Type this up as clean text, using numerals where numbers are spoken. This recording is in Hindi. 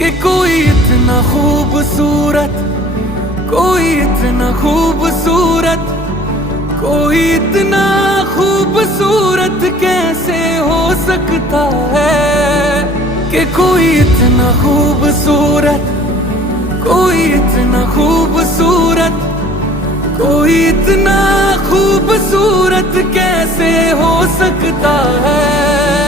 कि कोई इतना खूबसूरत, कोई इतना खूबसूरत, कोई इतना खूबसूरत कैसे हो सकता है। कि कोई इतना खूबसूरत, कोई इतना खूबसूरत, कोई इतना खूबसूरत कैसे हो सकता है।